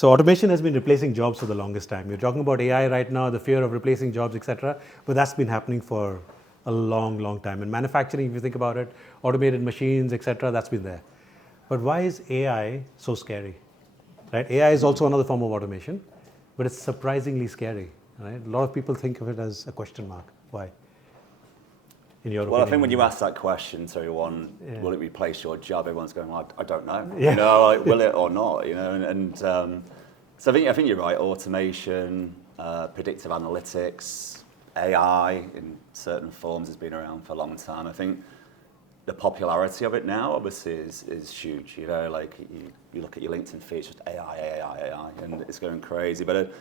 So automation has been replacing jobs for the longest time. You're talking about AI right now, the fear of replacing jobs, etc. But that's been happening for a long, long time. In manufacturing, if you think about it, automated machines, etc., that's been there. But why is AI so scary? Right? AI is also another form of automation, but it's surprisingly scary. Right? A lot of people think of it as a question mark. Why? In your opinion? I think when you ask that question to everyone, will it replace your job? Everyone's going, well, I don't know. Yeah. You know, like, will it or not? You know, so I think you're right. Automation, predictive analytics, AI in certain forms has been around for a long time. I think the popularity of it now, obviously, is huge. You know, like you look at your LinkedIn feed, it's just AI, and it's going crazy. But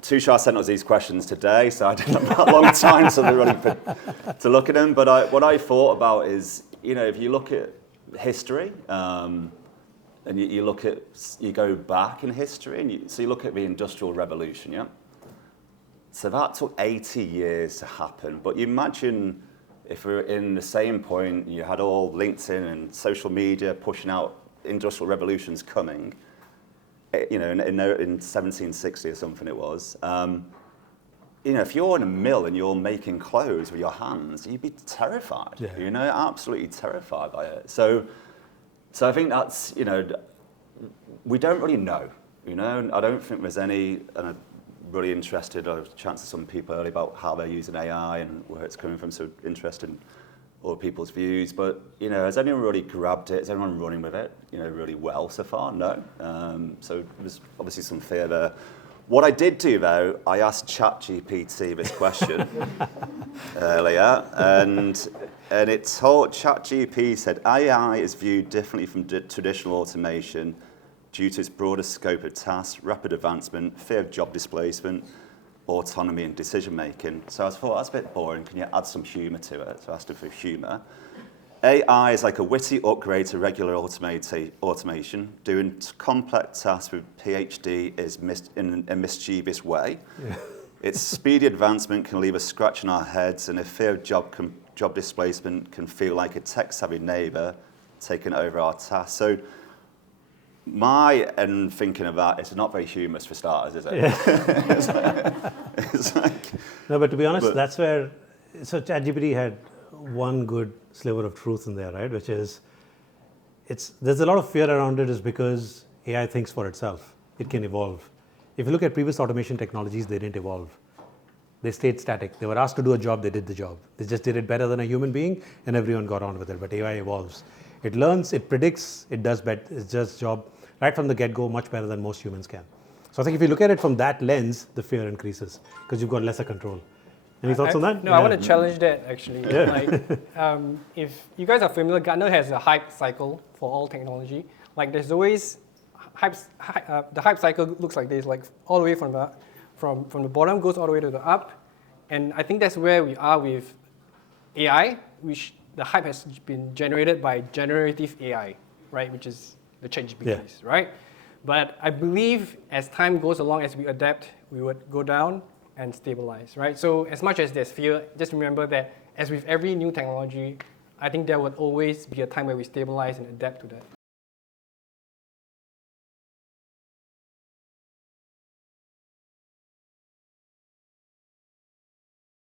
Tushar sent us these questions today, so I didn't have that long time to look at them. But what I thought about is, you know, if you look at history, and you go back in history, and so you look at the Industrial Revolution, yeah? So that took 80 years to happen. But you imagine if we were in the same point, you had all LinkedIn and social media pushing out Industrial Revolutions coming, you know, in 1760 or something it was. You know, if you're in a mill and you're making clothes with your hands, you'd be terrified. Yeah. You know, absolutely terrified by it. So I think that's, you know, we don't really know. You know, I don't think there's any. And I'm really interested. I was chatting to some people earlier about how they're using AI and where it's coming from. So interested in all people's views, but you know, has anyone really grabbed it? Is anyone running with it, you know, really well so far? No. So there's obviously some fear there. What I did do though, I asked ChatGPT this question earlier, and it told ChatGPT said AI is viewed differently from traditional automation due to its broader scope of tasks, rapid advancement, fear of job displacement, autonomy and decision making. So I thought that's a bit boring. Can you add some humour to it? So I asked him for humour. AI is like a witty upgrade to regular automation. Doing complex tasks with PhD is in a mischievous way. Yeah. Its speedy advancement can leave a scratch in our heads, and a fear of job displacement can feel like a tech-savvy neighbour taking over our tasks. So my end thinking of that, it's not very humorous for starters, is it? Yeah. it's like, no, but to be honest, that's where, so ChatGPT had one good sliver of truth in there, right? Which is, there's a lot of fear around it is because AI thinks for itself. It can evolve. If you look at previous automation technologies, they didn't evolve. They stayed static. They were asked to do a job, they did the job. They just did it better than a human being, and everyone got on with it. But AI evolves. It learns, it predicts, it does better. It's just job right from the get-go, much better than most humans can. So I think if you look at it from that lens, the fear increases because you've got lesser control. Any thoughts on that? No, yeah. I want to challenge that actually. Yeah. Like, if you guys are familiar, Gartner has a hype cycle for all technology. Like there's always the hype cycle looks like this, like all the way from the bottom goes all the way to the up. And I think that's where we are with AI, which the hype has been generated by generative AI, right? Which is the ChatGPTs, right? But I believe as time goes along, as we adapt, we would go down and stabilize, right? So as much as there's fear, just remember that as with every new technology, I think there would always be a time where we stabilize and adapt to that.